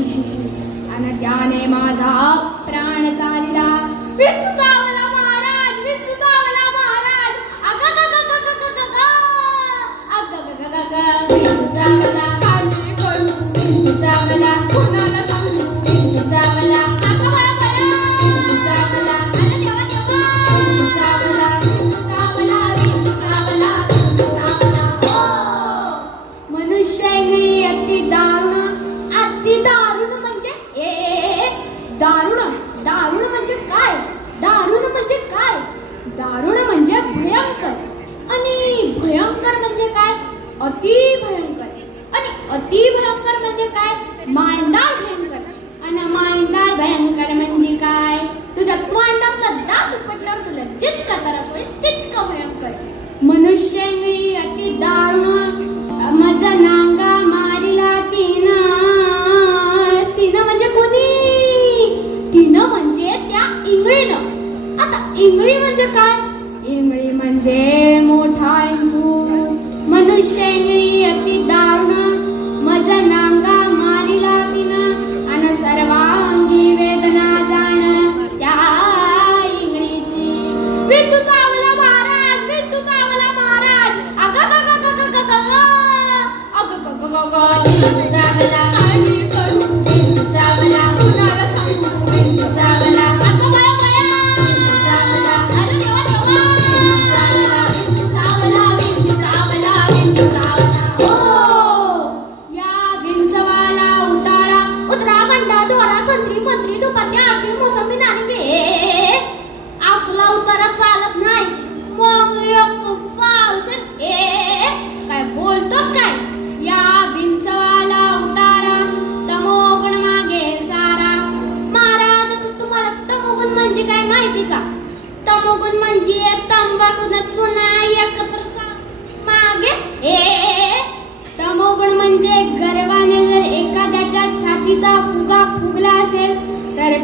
आणि त्याने माझा प्राण चालला. विंचू चावला महाराज, विंचू चावला महाराज. अग ग ग ग ग ग ग अग ग ग ग ग विंचू चावला. काळजी करू विंचू चावला. कोणाला सांगू विंचू चावला. अग बाबा विंचू चावला. अरे देवा देवा विंचू चावला. विंचू चावला. विंचू चावला. विंचू चावला. हो मनुष्य इंगळी अति दारुण. अति दारुण म्हणजे दारुण. दारुण म्हणजे काय? दारुण म्हणजे काय? दारुण म्हणजे भयंकर. आणि भयंकर म्हणजे काय? अति भयंकर. आणि अति भयंकर म्हणजे काय? मांडाळ भयंकर. आणि मांडाळ भयंकर म्हणजे काय? तुझ्यात मांडातला दात उपटल्यावर तुला जितका त्रास होईल तितकं भयंकर. मनुष्य इंगळी अति दारुण. माझा नांगा मारिला तिनं. तिनं म्हणजे कोणी? तिनं म्हणजे त्या इंगळीनं. आता इंगळी म्हणजे काय? इंगळी म्हणजे मोठा इंचू. मनुष्य इंगळी अति दारुण. माझा नांगा मारिला तिनं. आणि सर्वांगी वेदना जाण त्या इंगळीची. विंचू चावला महाराज, विंचू चावला महाराज. अग ग ग ग ग ग ग अग ग ग ग ग विंचू चावला. काळजी करू विंचू चावला. कुणाला सांगू विंचू चावला. अग बाबा विंचू चावला. अरे देवा देवा विंचू चावला. विंचू चावला. विंचू चावला. विंचू चावला. हो या विंचवाला उतारा. उतरा गंडा दोरा संत्री मंत्री दुपट्या आरती मोसंबी नाणी असला उतारा चालत नाही. मग एक पावसात काय बोलतोस काय? या विंचवाला उतारा. तमोगुण मागे सारा. महाराज तुम्हाला तमोगुण म्हणजे काय माहिती का? तमोगुण म्हणजे तंबाखू चुना एकत्र मागे तमोगुण म्हणजे गर्वाने जर एखाद्याच्या छातीचा फुगा फुगला असेल तर